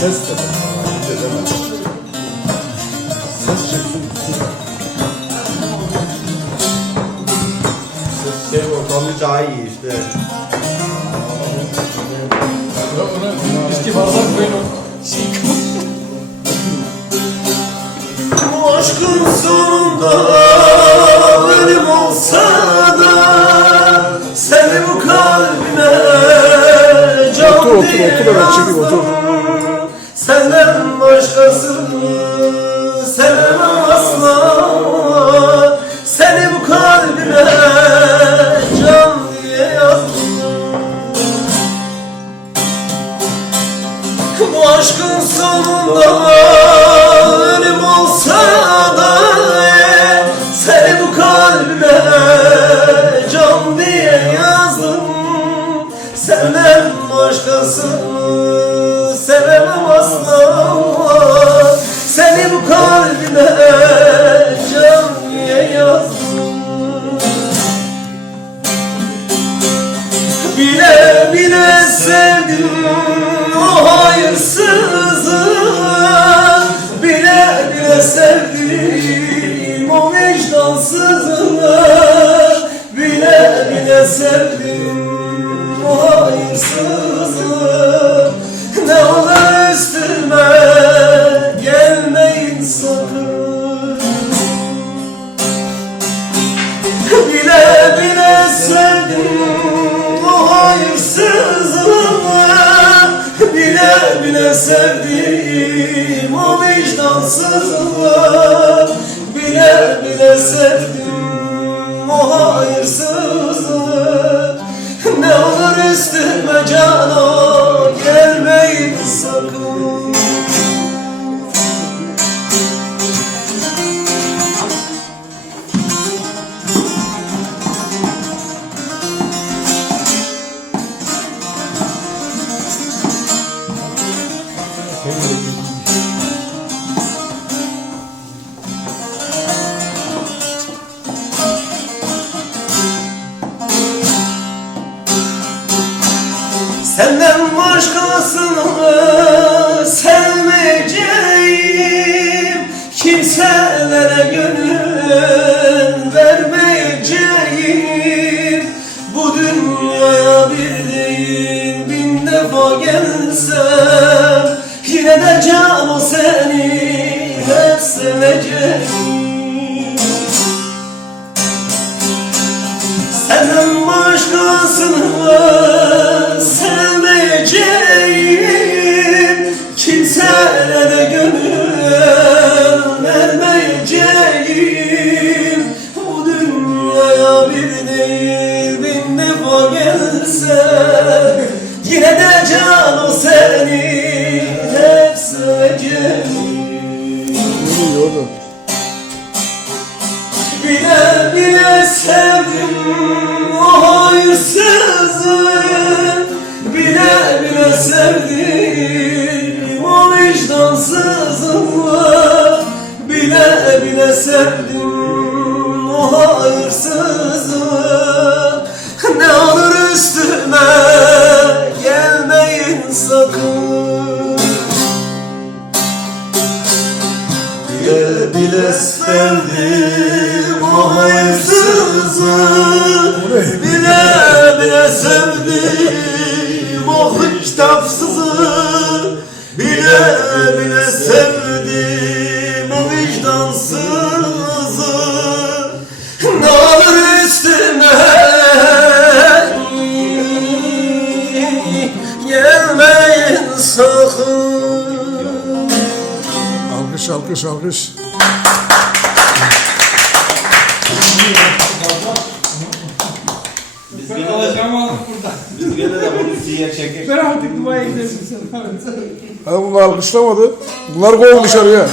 Ses de. De deme. Ses çıksın. Ses ortamı daha iyi işte. Senden başkasını sevemem asla. Seni bu kalbime can diye yazdım. Bu aşkın sonunda ölüm olsa da Seni bu kalbime can diye yazdım. Senden başkasını sevemem asla sevdim. O hayırsızı Ne olur üstüme gelmeyin sakın. Bile bile sevdim o hayırsızlığımı. Bile bile sevdim o vicdansızlığı üstüme cana gelmeyin sakın Senden başkasını sevmeyeceğim. Kimselere gönül vermeyeceğim. Bu dünyaya bir değil bin defa gelsem Yine de canım seni hep seveceğim. Senden başkasını gelse Yine de canım seni hep seveceğim. Bile bile sevdim o hayırsızı Bile bile sevdim o vicdansızı Bile bile sevdim o hayırsızı sevdim o hayırsızı Bile bile sevdim o kitapsızı Bile bile sevdim o vicdansızı Ne olur üstüme gelmeyin sakın Alkış alkış alkış. Alacağım aldık burada. biz gene de bunu siye çekek. Ben artık Dubai'ye sen. Ha bunu alkışlamadı. Bunlar kovmuş dışarıya.